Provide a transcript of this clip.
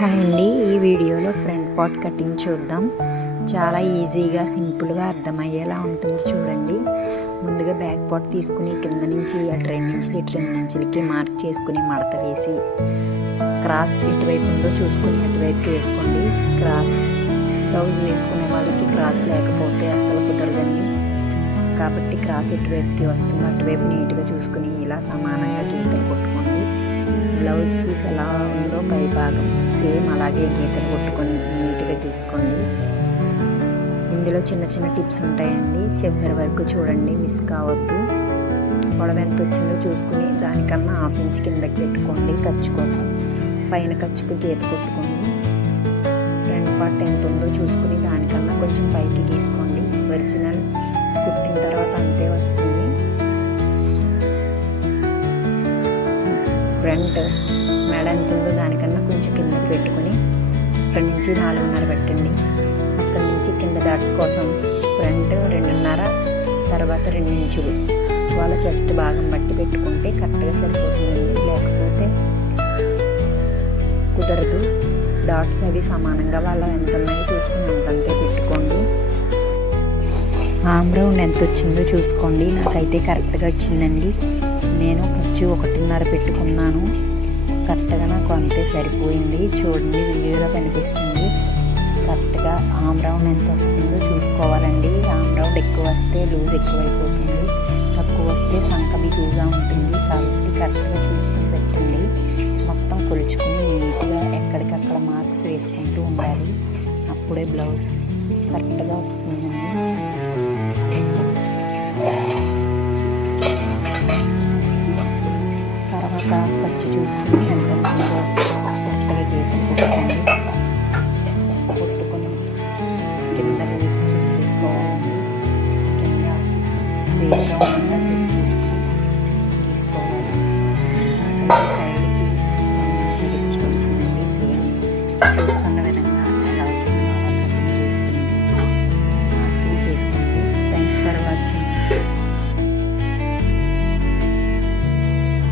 Hi అండి, ఈ వీడియోలో ఫ్రంట్ పార్ట్ కటింగ్ చూద్దాం. చాలా ఈజీగా సింపుల్గా అర్థమయ్యేలా ఉంటుంది చూడండి. ముందుగా బ్యాక్ పార్ట్ తీసుకుని కింద నుంచి అటు 2 ఇంచులు ఇటు 2 ఇంచులకి మార్క్ చేసుకుని మడత వేసి క్రాస్ ఇటువైపు ఉందో చూసుకుని అటువైపుకి వేసుకోండి. క్రాస్ బ్లౌజ్ వేసుకునే వాళ్ళకి క్రాస్ లేకపోతే అస్సలు కుదరదండి. కాబట్టి క్రాస్ ఎటువైపుకి వస్తుందో అటువైపు నీట్గా చూసుకుని ఇలా సమానంగా గీతలు కొట్టుకోండి. బ్లౌజ్ పీస్ ఎలా ఉందో పై భాగం సేమ్ అలాగే గీతలు కొట్టుకొని నీట్గా తీసుకోండి. ఇందులో చిన్న చిన్న టిప్స్ ఉంటాయండి, చివరి వరకు చూడండి, మిస్ కావద్దు. పొడవు ఎంత వచ్చిందో చూసుకుని దానికన్నా 1/2 ఇంచ్ కిందకి పెట్టుకోండి. ఖర్చు కోసం పైన ఖర్చుకు గీత కొట్టుకోండి. ఫ్రంట్ పార్ట్ ఎంత ఉందో చూసుకుని దానికన్నా కొంచెం పైకి గీసుకోండి. ఒరిజినల్ కుట్టిన తర్వాత అంతే వస్తుంది. ఫ్రంట్ మెడ ఎంత ఉందో దానికన్నా కొంచెం కిందకి పెట్టుకుని ఇక్కడి నుంచి 4.5 పెట్టండి. అక్కడి నుంచి కింద డాట్స్ కోసం ఫ్రంట్ 2.5, తర్వాత 2 ఇంచులు వాళ్ళ చెస్ట్ భాగం బట్టి పెట్టుకుంటే కరెక్ట్గా సరిపోతుందండి. లేకపోతే కుదరదు. డాట్స్ అవి సమానంగా వాళ్ళ ఎంత ఉన్నాయో చూసుకుని అంతంతే పెట్టుకోండి. ఆమ్ రౌండ్ ఎంత వచ్చిందో చూసుకోండి. నాకైతే కరెక్ట్గా వచ్చిందండి. నేను ఖర్చు 1.5 పెట్టుకున్నాను. కరెక్ట్గా నాకు అంతే సరిపోయింది. చూడండి, వీడియోలో కనిపిస్తుంది. కరెక్ట్గా ఆమ్ రౌండ్ ఎంత వస్తుందో చూసుకోవాలండి. ఆమ్ రౌండ్ ఎక్కువ వస్తే లూజ్ ఎక్కువైపోతుంది, తక్కువ వస్తే సంక బిగువుగా ఉంటుంది. కాబట్టి కరెక్ట్గా చూసుకుని పెట్టండి. మొత్తం కొలుచుకుని నీట్గా ఎక్కడికక్కడ మార్క్స్ వేసుకుంటూ ఉండాలి. అప్పుడే బ్లౌజ్ కరెక్ట్గా వస్తుందండి. తర్వాత ఖర్చు చూసుకుని ఎంత ఉందో కరెక్ట్గా గీతలు కొట్టుకోండి. కొట్టుకొని కింద లూజ్ చెక్ చేసుకోవాలండి. కింద సేమ్గా ఉందా చెక్ చేసుకుని తీసుకోవాలి. సైడ్కి మంచి డిస్టెన్స్ వచ్చిందండి. సేమ్ చూస్తాను.